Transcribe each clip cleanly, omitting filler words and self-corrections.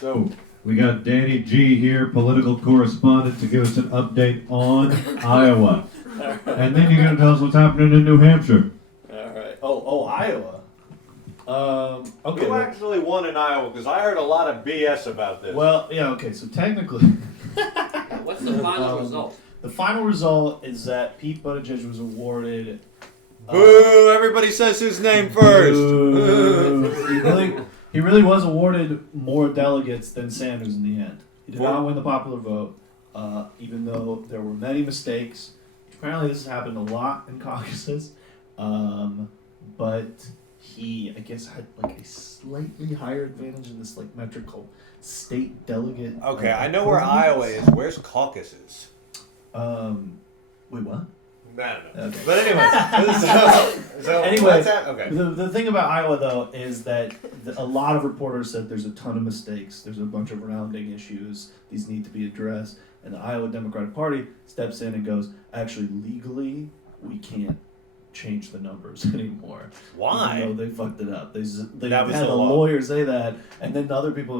So, we got Danny G here, political correspondent, to give us an update on Iowa. And then you're going to tell us what's happening in New Hampshire. All right. Oh, Iowa. Okay. Who actually won in Iowa? Because I heard a lot of BS about this. Well, yeah, okay, so technically... What's the final result? The final result is that Pete Buttigieg was awarded... Boo! Everybody says his name first. He really was awarded more delegates than Sanders in the end. He did not win the popular vote, even though there were many mistakes. Apparently this has happened a lot in caucuses. But he, I guess, had like a slightly higher advantage in this like metric called state delegate. Okay, I know where Iowa is. Where's caucuses? Wait, what? I don't know. Okay. But anyway, so Anyway, what's that? Okay. The thing about Iowa, though, is that a lot of reporters said there's a ton of mistakes. There's a bunch of rounding issues. These need to be addressed. And the Iowa Democratic Party steps in and goes, actually, legally, we can't change the numbers anymore. Why? Even though they fucked it up. They That was had the the law. lawyer say that, and then other people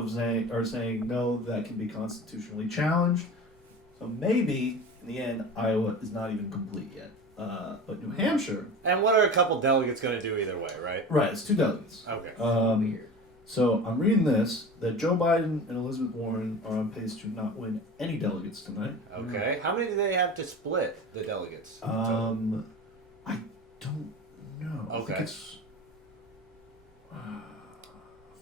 are saying, no, that can be constitutionally challenged. So maybe, in the end, Iowa is not even complete yet. But New Hampshire... And what are a couple delegates going to do either way, right? Right, it's 2 delegates. Okay. So I'm reading this, that Joe Biden and Elizabeth Warren are on pace to not win any delegates tonight. Okay. How many do they have to split, the delegates? I don't know. I Okay. think it's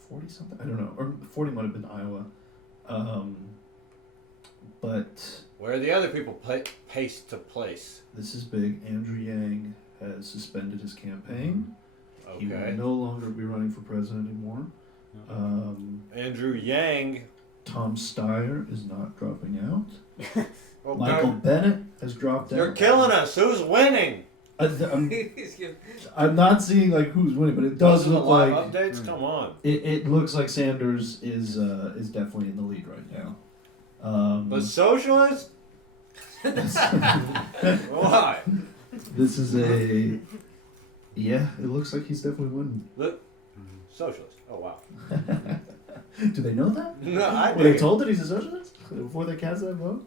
40 something. I don't know, or 40 might have been Iowa. But Where are the other people paced to place? this is big. Andrew Yang has suspended his campaign. He will Okay. no longer be running for president anymore. Andrew Yang. Tom Steyer is not dropping out. Well, Michael Bennett has dropped out. You're killing us. Who's winning? I'm not seeing like who's winning, but it does look like updates. Come on. it looks like Sanders is definitely in the lead right now. But socialist? Why? This is it looks like he's definitely winning. Look, socialist. Oh wow. Do they know that? No, I Were they did. told that he's a socialist before they cast that vote?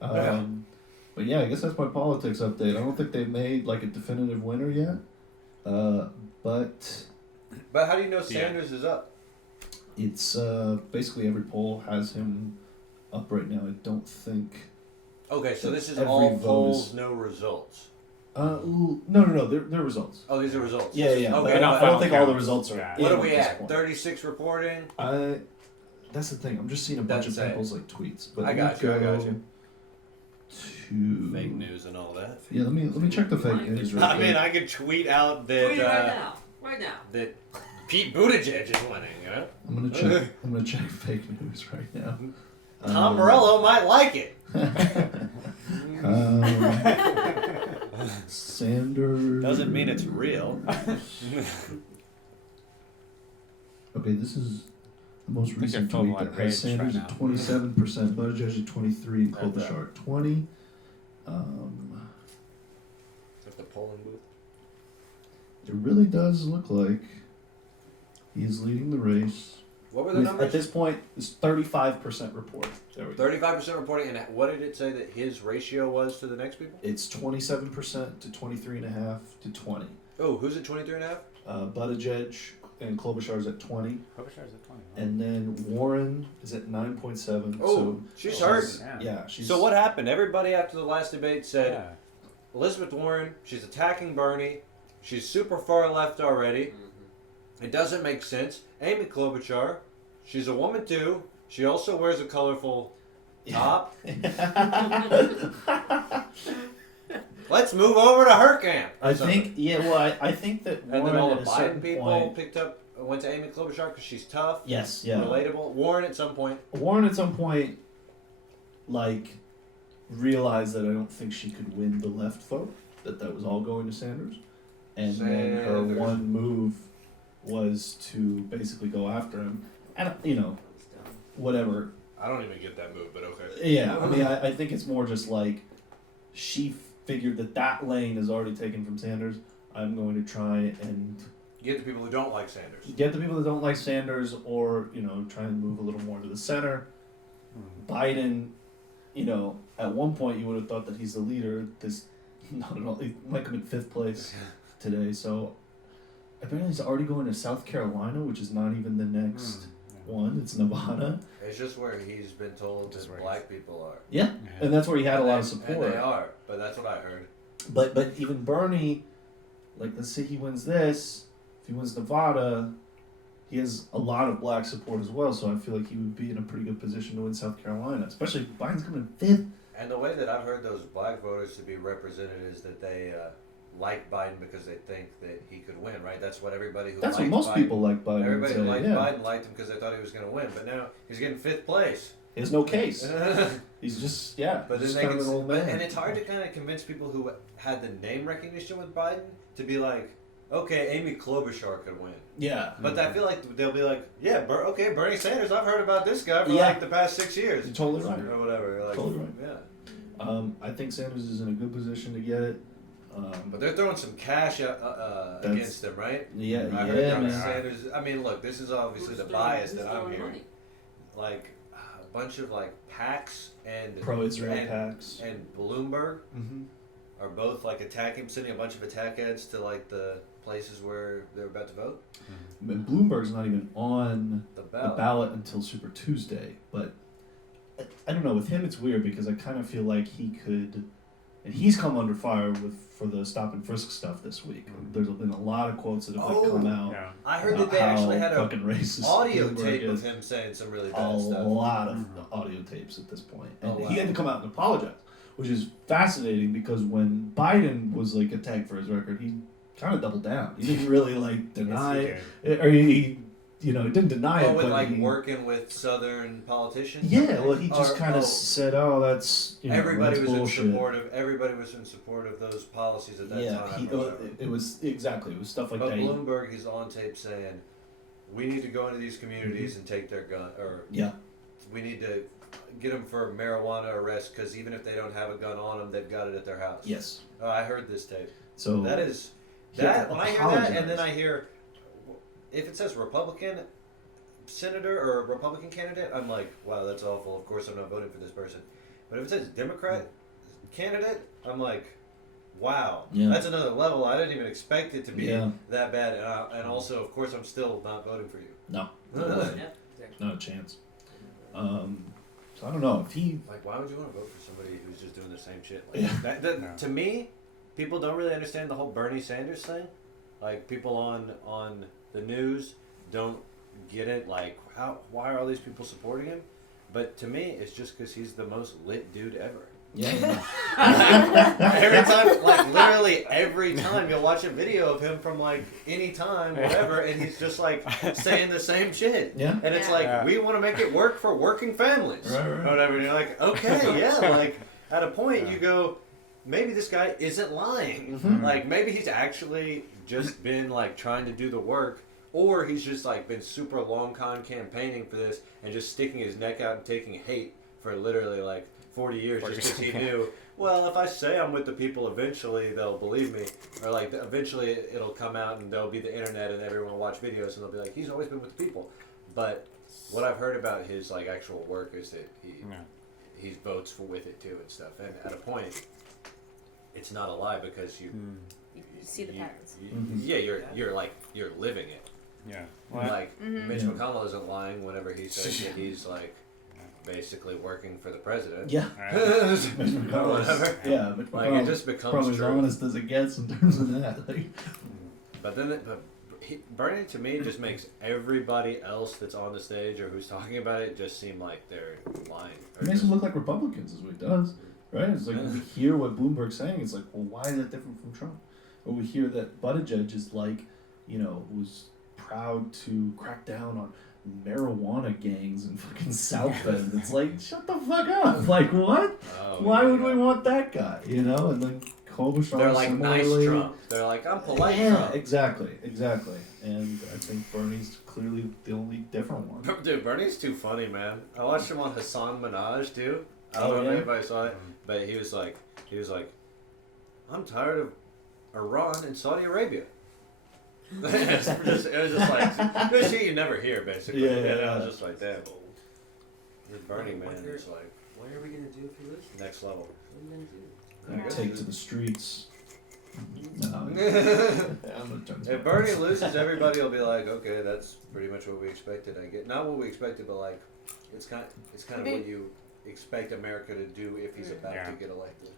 But yeah, I guess that's my politics update. I don't think they've made like a definitive winner yet. But But how do you know Sanders is up? it's basically every poll has him up right now. I don't think. Okay, so this is Every all vote polls, is- no results. No. They're results. Oh, these are results. Yeah. Okay, But no, I don't think all the results are. What in are we this at? point. 36 reporting. That's the thing. I'm just seeing a bunch Doesn't of say. people's like tweets. But I got you. To Fake news and all that. Yeah, let me check the fake news. Right I mean, quick. I could tweet out Tweet it that right now. that Pete Buttigieg is winning. You know? I'm gonna check fake news right now. Tom Morello might like it. Sanders Doesn't mean it's real. Okay, this is the most think recent they're full tweet on that page has Sanders right at now. 27%, Buttigieg at 23, and Klobuchar at 20. At the polling booth. It really does look like he is leading the race. What were the With, numbers? at this point, it's 35% report. There we go. 35% reporting, and what did it say that his ratio was to the next people? It's 27% to 23.5 to 20. Oh, who's at 23.5? Buttigieg and Klobuchar is at 20, Klobuchar's at 20. and then Warren is at 9.7. Oh, so she's hurt. Yeah, she's. So what happened? Everybody after the last debate said Yeah. Elizabeth Warren, she's attacking Bernie, she's super far left already. It doesn't make sense. Amy Klobuchar, she's a woman too. She also wears a colorful top. Let's move over to her camp. I think, I think that And Warren then all at the a certain Biden people point, went to Amy Klobuchar because she's tough, yes, yeah. relatable. Warren at some point. Warren at some point, like, realized that I don't think she could win the left vote. That was all going to Sanders, and then her Sanders. one move was to basically go after him, and whatever. I don't even get that move, but okay. Yeah, I mean, I think it's more just like she figured that lane is already taken from Sanders. I'm going to try and Get the people who don't like Sanders. Get the people that don't like Sanders, or try and move a little more to the center. Biden, at one point you would have thought that he's the leader. Not at all. He might come in 5th place today. So apparently he's already going to South Carolina, which is not even the next one. It's Nevada. It's just where he's been told that black people are. Yeah, and that's where he had a lot of support. And they are, but that's what I heard. But even Bernie, let's say he wins this, if he wins Nevada, he has a lot of black support as well. So I feel like he would be in a pretty good position to win South Carolina, especially if Biden's coming 5th. And the way that I've heard those black voters to be represented is that they like Biden because they think that he could win, right? That's what everybody who That's what liked most Biden, people like Biden. everybody would who say, liked yeah. Biden liked him because they thought he was going to win. But now he's getting 5th place. He has no case. He's just But just then kind of an old man. and it's hard to kind of convince people who had the name recognition with Biden to be like, okay, Amy Klobuchar could win. Yeah. But I feel like they'll be like, yeah, okay, Bernie Sanders. I've heard about this guy for Yeah. like the past 6 years. You're totally right. Or whatever. You're like, Totally right. Yeah. I think Sanders is in a good position to get it. But they're throwing some cash against him, right? Yeah, I heard that man. Sanders. I mean, look, this is obviously the bias that I'm hearing. Money? Like a bunch of like PACs and Pro-Israel and- PACs. and Bloomberg Mm-hmm. are both like sending a bunch of attack ads to like the places where they're about to vote. And Bloomberg's not even on The the ballot. ballot until Super Tuesday. But I don't know. With him, it's weird because I kind of feel like he could, and he's come under fire for the stop and frisk stuff this week. There's been a lot of quotes that have come out. Yeah. I heard that about they actually how had fucking a racist audio Bloomberg tape is. of him saying some really A bad stuff. lot of audio tapes at this point. And Oh, wow. he had to come out and apologize, which is fascinating because when Biden was attacked for his record, he kind of doubled down. He didn't really deny it, or he didn't deny it. Oh, with but like working with Southern politicians. yeah, well, he just Or- kind of said, "Oh, that's Everybody that's was bullshit." in support of. Everybody was in support of those policies at that Yeah, time. or whatever. it was exactly. It was stuff like But that. Bloomberg, he's on tape saying, "We need to go into these communities and take their gun, or Yeah, we need to get them for marijuana arrest because even if they don't have a gun on them, they've got it at their house." yes. Oh, I heard this tape. So That is he had that. to When I hear that, and apologize. then I hear if it says Republican senator or Republican candidate, I'm like, wow, that's awful. Of course, I'm not voting for this person. But if it says Democrat candidate, I'm like, wow, Yeah. that's another level. I didn't even expect it to be Yeah. that bad. And also, of course, I'm still not voting for you. no, Yeah, exactly. not a chance. So I don't know if he. Like, why would you want to vote for somebody who's just doing the same shit? Like, Yeah. No. To me, people don't really understand the whole Bernie Sanders thing. Like, people on the news don't get it. Like, why are all these people supporting him? But to me, it's just because he's the most lit dude ever. Yeah. Every time, like literally every time you'll watch a video of him from like any time, whatever, and he's just like saying the same shit. Yeah. And it's Yeah. like, Yeah. we want to make it work for working families. Right. Or whatever. And you're like, okay, yeah. Like, at a point you go, maybe this guy isn't lying. Mhm. Like, maybe he's actually just been like trying to do the work. Or he's just like been super long con campaigning for this and just sticking his neck out and taking hate for literally like 40 years just because he knew, well, if I say I'm with the people, eventually they'll believe me. Or like eventually it'll come out and there'll be the internet and everyone will watch videos and they'll be like, he's always been with the people. But what I've heard about his like actual work is that he votes with it too and stuff. And at a point, it's not a lie because you see the patterns. Yeah, you're living it. Yeah. Like Mitch Yeah. McConnell isn't lying whenever he says that he's like basically working for the president. Yeah. Alright. Mitch McConnell is- Whatever. Yeah, Mitch Like it McConnell's just becomes probably as true. honest as it gets in terms of that. Like, But then, Bernie to me just makes everybody else that's on the stage or who's talking about it just seem like they're lying. Or it makes just- them look like Republicans, is what it does, right? It's like we hear what Bloomberg's saying. It's like, well, why is that different from Trump? Or we hear that Buttigieg is like, was proud to crack down on marijuana gangs in fucking South Bend. It's like, shut the fuck up. Like, what? Oh, Why yeah. would we want that guy? And then Klobuchar They're like nice similarly. Trump. They're like, I'm polite Yeah, Trump. exactly. And I think Bernie's clearly the only different one. Dude, Bernie's too funny, man. I watched him on Hassan Minaj too. I don't Oh, know yeah? if anybody saw it, but he was like, I'm tired of Iran and Saudi Arabia. it was just like this shit you never hear, basically. Yeah, And yeah. I was just like, damn. This Burning Man is like What are we gonna do if we lose? next level. What are we gonna do? I guess Take we to the streets. No, I'm gonna turn this If Bernie loses, everybody will be like, okay, that's pretty much what we expected. I get not what we expected, but like, it's kind of what you expect America to do if he's about to get elected.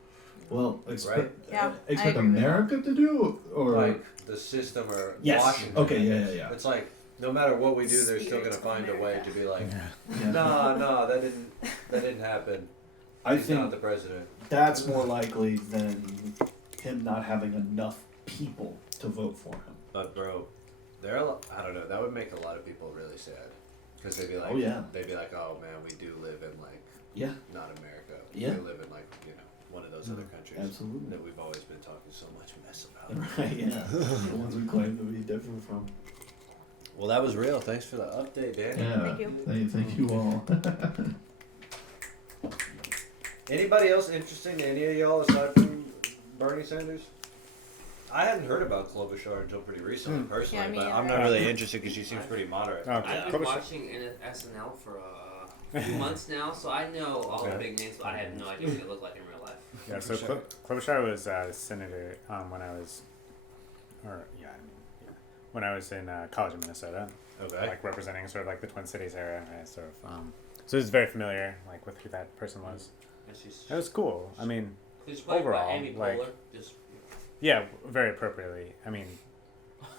Well, Right? Yeah, I expect agree with America to do, or Like the system or yes. Washington. Okay, yeah. It's like no matter what we do, they're still gonna find a way to be like, Yeah. no, that didn't happen. I He's think not the president. that's more likely than him not having enough people to vote for him. But bro, I don't know. That would make a lot of people really sad because they'd be like, Oh, yeah. they'd be like, oh man, we do live in like Yeah, not America. Yeah. We live in like one of those other countries absolutely. that we've always been talking so much mess about. Right, yeah. The ones we claim to be different from. Well, that was real. Thanks for the update, Dan. Yeah. Thank you. Thank you all. Anybody else interesting to any of y'all aside from Bernie Sanders? I hadn't heard about Klobuchar until pretty recently, personally, Yeah, me but either. I'm not really interested because she seems pretty moderate. I've been watching SNL for a few months now, so I know all the big names, but I have no idea what they look like in real life. Yeah, so Klobuchar was senator when I was, when I was in college in Minnesota, Okay. like representing sort of like the Twin Cities area, right? Sort of. So it was very familiar, like with who that person was. And she's It was cool. I mean, she's played overall, by Amy like- Poehler. Just yeah, very appropriately. I mean,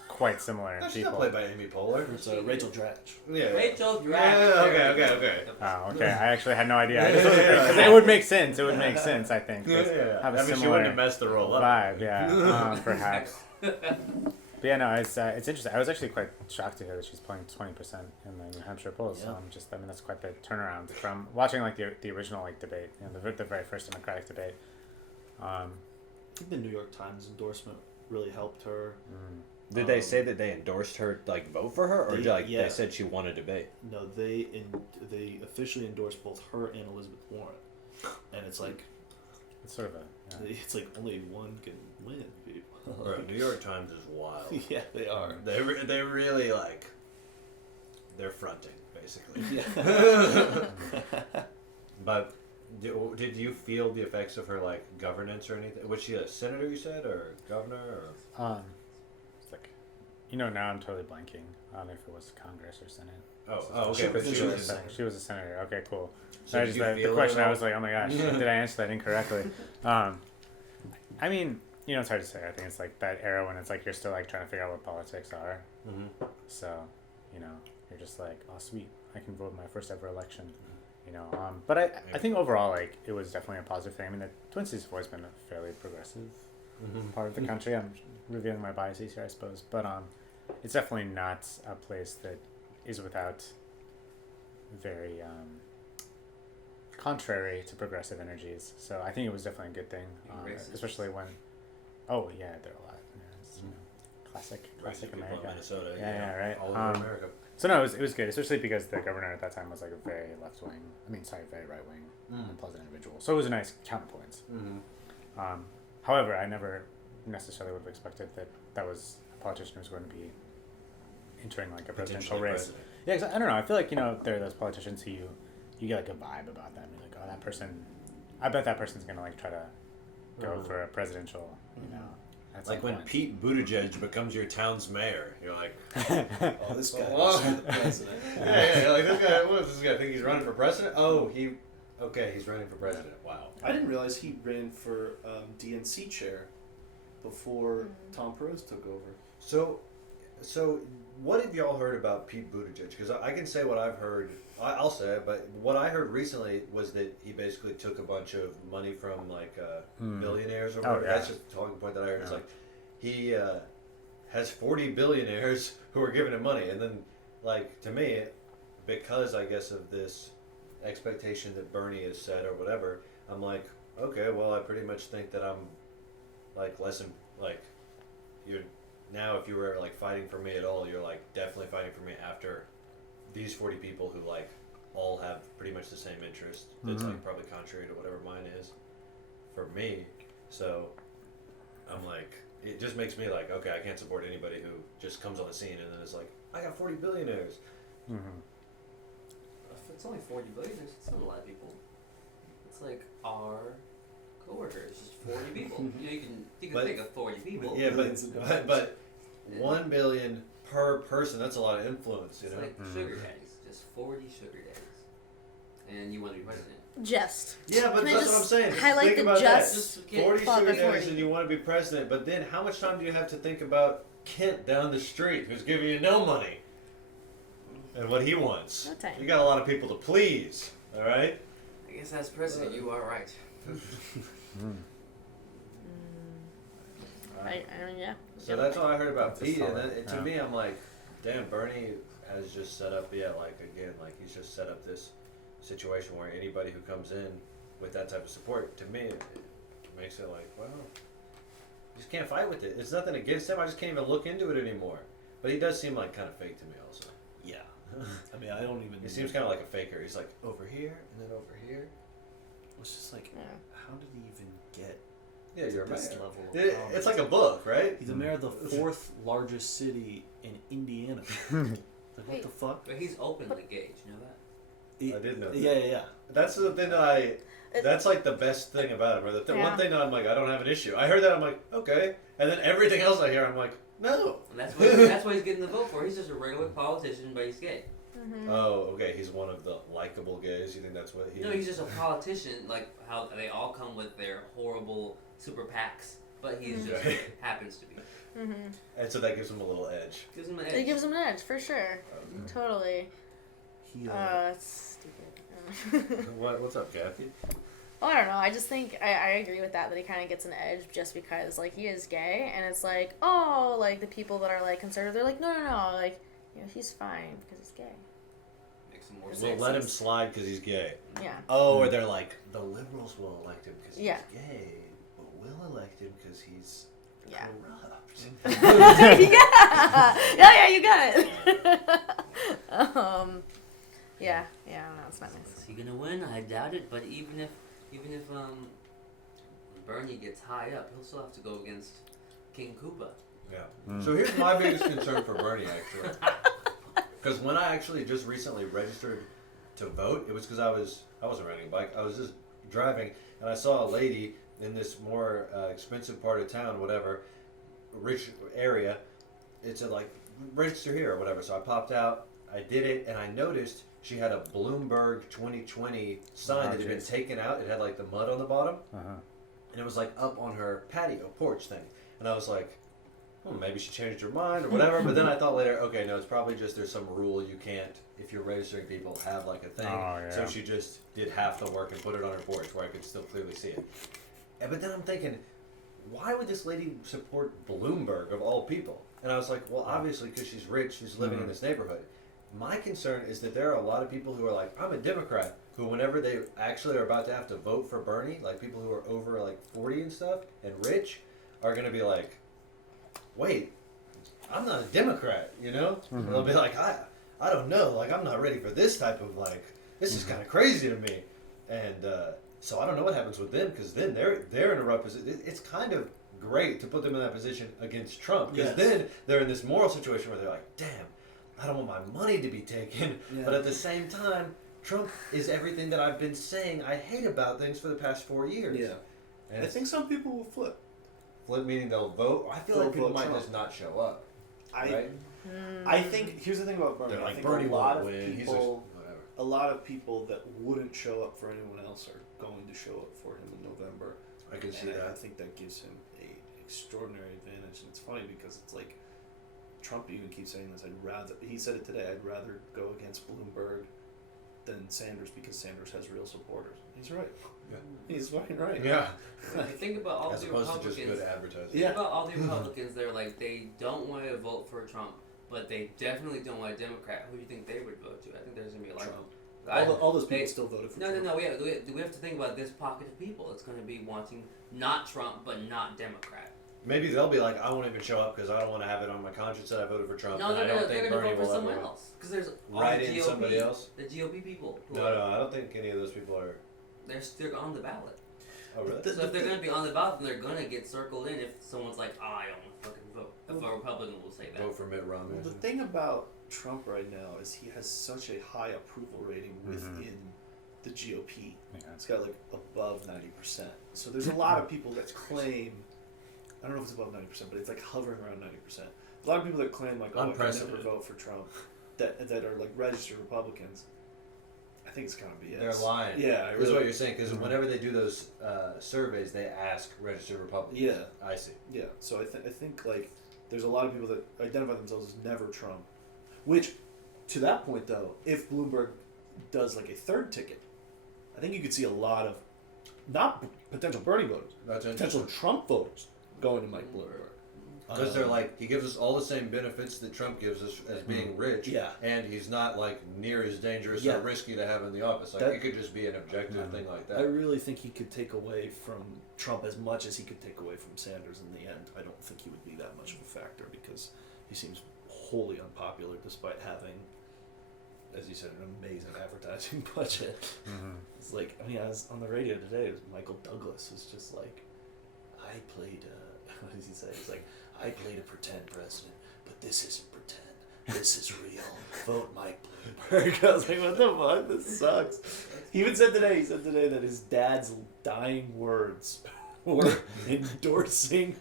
quite similar She's people. not played by Amy Poehler. It's Rachel Dratch. Yeah. Rachel Dratch. Yeah, okay. Oh, okay. I actually had no idea. I just wasn't thinking- 'cause it would make sense. It would make sense, I think. Yeah. Have a I mean, she similar wouldn't have messed the role up. vibe, yeah, perhaps. But yeah, no, it's interesting. I was actually quite shocked to hear that she's pulling 20% in the New Hampshire polls. Yeah. I mean, that's quite the turnaround from watching like the original like debate, the very first Democratic debate. I think the New York Times endorsement really helped her. Did they say that they endorsed her, like vote for her, or Yeah. they said she won a debate? No, they officially endorsed both her and Elizabeth Warren, and it's like It's sort of a it's like only one can win, people. Bro, New York Times is wild. Yeah, they are. They really like. They're fronting, basically. Yeah. But did you feel the effects of her like governance or anything? Was she a senator, you said, or governor, or? it's like, now I'm totally blanking. I don't know if it was Congress or Senate. Oh, okay. But she was. She was a senator. Okay, cool. So I did just, you the feel question it I all? was like, oh my gosh, did I answer that incorrectly? I mean, it's hard to say. I think it's like that era when it's like you're still like trying to figure out what politics are. Mm-hmm. So, you're just like, oh sweet, I can vote in my first ever election. But I think overall like it was definitely a positive thing. I mean, the Twin Cities have always been a fairly progressive part of the country. I'm revealing my biases here, I suppose, but it's definitely not a place that is without very contrary to progressive energies. So I think it was definitely a good thing, especially when. Oh yeah, there are a lot. It's, classic America. Minnesota. Yeah, right. All over America. So no, it was good, especially because the governor at that time was like a very left wing. Very right wing, unpleasant individual. So it was a nice counterpoint. Mm-hmm. However, I never necessarily would have expected that was a politician who was going to be entering like a presidential Potentially race. president. Yeah, 'cause I don't know. I feel like there are those politicians who you get like a vibe about them. You're like, oh, that person. I bet that person's gonna like try to go for a presidential. At Like some when point. Pete Buttigieg becomes your town's mayor, you're like, Oh, this guy Well, is the president. yeah, like this guy. What does this guy think he's running for president? Oh, he's running for president. Wow. I didn't realize he ran for DNC chair before Tom Perez took over. So what have y'all heard about Pete Buttigieg? Because I can say what I've heard. I'll say it, but what I heard recently was that he basically took a bunch of money from like billionaires or whatever. yeah. That's just the talking point that I heard. It's like he has 40 billionaires who are giving him money, and then like to me, because I guess of this expectation that Bernie has set or whatever, I'm like, okay, well, I pretty much think that I'm like you're now if you were like fighting for me at all, you're like definitely fighting for me after these 40 people who like all have pretty much the same interest that's like probably contrary to whatever mine is for me. So I'm like, it just makes me like, okay, I can't support anybody who just comes on the scene and then it's like, I got 40 billionaires. Mm-hmm. If it's only 40 billionaires, it's not a lot of people. It's like our coworkers, just 40 people. You can But- think of 40 people. Yeah, but 1 billion per person, that's a lot of influence, you It's know? like sugar daddies, just 40 sugar daddies. And you want to be president. Just. Yeah, but Can I that's just what I'm saying. highlight Think the about just? Just that. get 40 father sugar daddies 40. and you want to be president, but then how much time do you have to think about Kent down the street who's giving you no money and what he wants? No time. You got a lot of people to please, all right? I guess as president, you are right. I mean, yeah. So that's all I heard about That's a Pete, and solid, then, to yeah. me, I'm like, damn, Bernie has just set up, he's just set up this situation where anybody who comes in with that type of support, to me, it makes it like, well, you just can't fight with it. It's nothing against him. I just can't even look into it anymore. But he does seem like kind of fake to me, also. Yeah. I mean, I don't even. He seems kind of like a faker. He's like over here and then over here. It's just like, Yeah. how did he even get Yeah, you're to this right. level of It's prominence? like a book, right? He's the mayor of the 4th largest city in Indiana. Like, what Wait. the fuck? But he's openly gay, did you know that? He- I did know that. Yeah. That's the thing that that's like the best thing about him. Or the Yeah. one thing that I'm like, I don't have an issue. I heard that, I'm like, okay. And then everything else I hear, I'm like, no. And that's what he's getting the vote for. He's just a regular politician, but he's gay. Mm-hmm. Oh, okay. He's one of the likable gays. You think that's what he No, he's just a politician, like how they all come with their horrible super PACs, but he's just Right. happens to be. Mm-hmm. And so that gives him a little edge. Gives him an edge. It gives him an edge, for sure. Totally. He, It's stupid. What's up, Kathy? Well, I don't know. I just think I agree with that he kind of gets an edge just because, like, he is gay, and it's like, oh, like, the people that are, like, conservative, they're like, no, like, you know, he's fine because he's gay. Makes him more We'll sense. let him slide because he's gay. Yeah. Oh, or they're like, the liberals will elect him because he's Yeah. gay, but we'll elect him because he's Yeah. corrupt. yeah, you got it. Yeah, I don't know, it's not nice. Is he gonna win? I doubt it. But even if Bernie gets high up, he'll still have to go against King Koopa. Yeah. Mm. So here's my biggest concern for Bernie, actually. Because when I actually just recently registered to vote, it was because I wasn't riding a bike. I was just driving, and I saw a lady in this more expensive part of town, whatever, rich area. It said, like, register here or whatever. So I popped out, I did it, and I noticed she had a Bloomberg 2020 sign that had been taken out. It had, like, the mud on the bottom. Uh-huh. And it was like up on her patio porch thing, and I was like, maybe she changed her mind or whatever. But then I thought later, okay, no, it's probably just there's some rule you can't, if you're registering people, have like a thing. Oh, yeah. So she just did half the work and put it on her porch where I could still clearly see it. But then I'm thinking, why would this lady support Bloomberg of all people? And I was like, well, obviously because she's rich, she's living in this neighborhood. My concern is that there are a lot of people who are like, I'm a Democrat, who whenever they actually are about to have to vote for Bernie, like people who are over like 40 and stuff and rich, are going to be like, wait, I'm not a Democrat, you know? And they'll be like, I don't know, like I'm not ready for this type of like, this is kind of crazy to me. And so I don't know what happens with them, because then they're in a rough position. It's kind of great to put them in that position against Trump, because then they're in this moral situation where they're like, damn, I don't want my money to be taken, but at the same time, Trump is everything that I've been saying I hate about things for the past 4 years. Yeah. And I think some people will flip. flip meaning they'll vote. I feel They'll like people vote might Trump. just not show up. Right? I think here's the thing about Bernie. They're I like, think Bernie a lot won't of win. He's just people, whatever. a lot of people that wouldn't show up for anyone else are going to show up for him in November. I can see And I that. think that gives him a extraordinary advantage. And it's funny because it's like Trump even keeps saying this. He said it today. I'd rather go against Bloomberg than Sanders because Sanders has real supporters. He's right. Yeah. He's fucking right. Yeah. Think about all As the opposed to just Republicans. good advertising. Think about all the Republicans. They're like they don't want to vote for Trump, but they definitely don't want a Democrat. Who do you think they would vote to? I think there's gonna be a lot Trump. of All those people still voted for Trump. No. We have to think about this pocket of people. It's going to be wanting not Trump, but not Democrat. Maybe they'll be like, I won't even show up because I don't want to have it on my conscience that I voted for Trump. No, and I don't they're think going to Bernie vote for will someone ever else because there's all write the in GOP, somebody else. the GOP people. Who No, are, I don't think any of those people are. They're on the ballot. Oh, really? So if they're gonna be on the ballot, then they're gonna get circled in if someone's like, oh, I don't fucking vote. If a Republican will say that. Vote for Mitt Romney. Well, the thing about Trump right now is he has such a high approval rating within the GOP. Yeah. It's got like above 90%. So there's a lot of people that claim, I don't know if it's above 90%, but it's like hovering around 90%. A lot of people that claim like, oh, I can never Unprecedented. vote for Trump, that are like registered Republicans. I think it's kind of BS. They're lying. Yeah, I Is really, what you're saying, because whenever they do those surveys, they ask registered Republicans. Yeah. I see. Yeah, so I think like there's a lot of people that identify themselves as never Trump, which to that point though, if Bloomberg does like a third ticket, I think you could see a lot of not potential Bernie voters, That's potential interesting. Trump voters going to Mike Bloomberg. Because they're like, he gives us all the same benefits that Trump gives us as being rich, Yeah. and he's not like near as dangerous Yeah. or risky to have in the office. Like That- it could just be an objective thing like I that. really think he could take away from Trump as much as he could take away from Sanders in the end. I don't think he would be that much of a factor because he seems wholly unpopular despite having, as you said, an amazing advertising budget. It's like, I mean, I was on the radio today, it was Michael Douglas was just like, I played, what does he say? He's like, I played a pretend president, but this isn't pretend. This is real. Vote Mike Bloomberg. I was like, what the fuck? This sucks. He even said today, that his dad's dying words were endorsing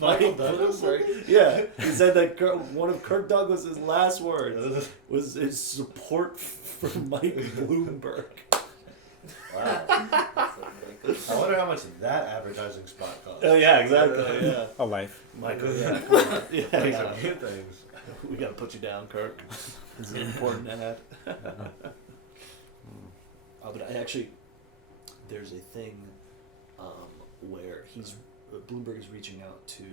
Mike Bloomberg. Yeah, he said that one of Kirk Douglas's last words was his support for Mike Bloomberg. Wow. I wonder how much that advertising spot costs. Oh yeah, exactly. Yeah, A life. Michael. Yeah, come on. Yeah, Takes yeah. a few things. We gotta put you down, Kirk. It's an important ad. But I actually, there's a thing where Bloomberg is reaching out to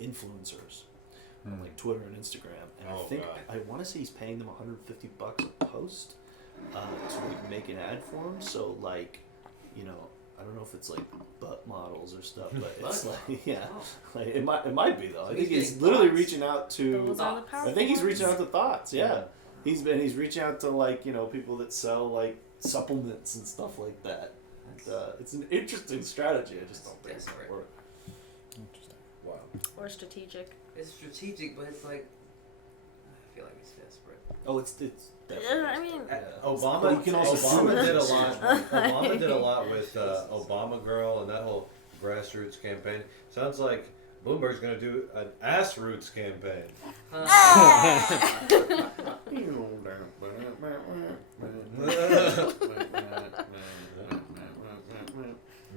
influencers on like Twitter and Instagram, and I Oh, think God. I want to say he's paying them $150 a post to like make an ad for him. So like, you know, I don't know if it's like butt models or stuff, but it's Butt like yeah, Oh. like it might be though. So I think he's he's getting literally thoughts? reaching out to. Those are the powerful I think he's ones. reaching out to thoughts. Yeah. He's reaching out to like, you know, people that sell like supplements and stuff like that. And, it's an interesting strategy. I just don't think it's Desperate. gonna work. Interesting. Wow. Or strategic. It's strategic, but it's like, I feel like it's desperate. Oh, it's I mean, yeah. Obama, But you can also sue Obama it. did a lot. Obama did a lot with Obama Girl and that whole grassroots campaign. Sounds like Bloomberg's going to do an ass roots campaign.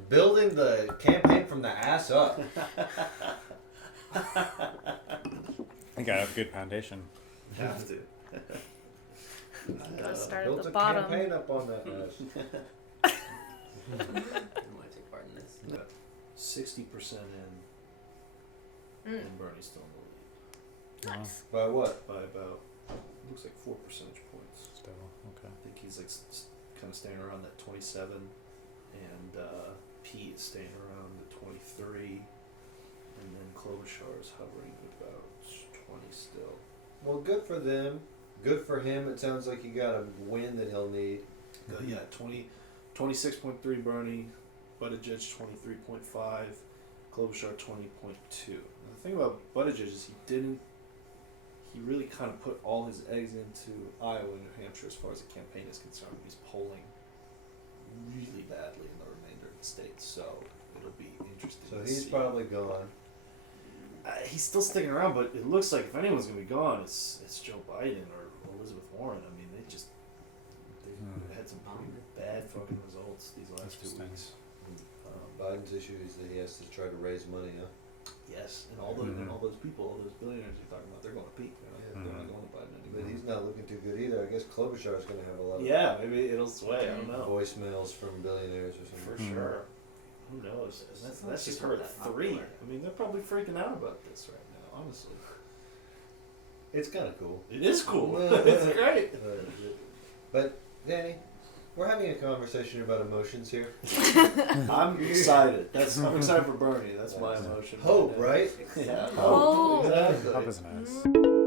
Building the campaign from the ass up. I got a good foundation. Have to. gotta start at Built the a bottom. campaign up on that ass. I might take part in this. 60% in, Mm. and Bernie's still in the lead Nice. By what? by about looks like 4 percentage points. Still, okay. I think he's like kind of staying around that 27, and Pete is staying around the 23, and then Klobuchar is hovering at about 20 still. Well, good for them. Good for him. It sounds like he got a win that he'll need. Yeah, 26.3 Bernie, Buttigieg 23.5, Klobuchar 20.2. The thing about Buttigieg is he really kind of put all his eggs into Iowa and New Hampshire as far as the campaign is concerned. He's polling really badly in the remainder of the states, so it'll be interesting. So to he's see. probably gone. He's still sticking around, but it looks like if anyone's gonna be gone, it's Joe Biden or Elizabeth Warren. I mean, they had some pretty bad fucking results these last 2 Interesting. weeks. Biden's issue is that he has to try to raise money, huh? Yes, and all those people, all those billionaires you're talking about, they're going to peak. They're not going to Biden But anymore. he's not looking too good either. I guess Klobuchar's going to have a lot of Yeah, maybe it'll sway. I don't know. voicemails from billionaires or For something. sure. Who knows? That's just her at 3. I mean, they're probably freaking out about this right now. Honestly, It's kind of cool. it is cool. It's great. But, Danny, we're having a conversation about emotions here. I'm excited. I'm excited for Bernie. That's my emotion. Hope, right? Yeah. Hope. Exactly. That was nice.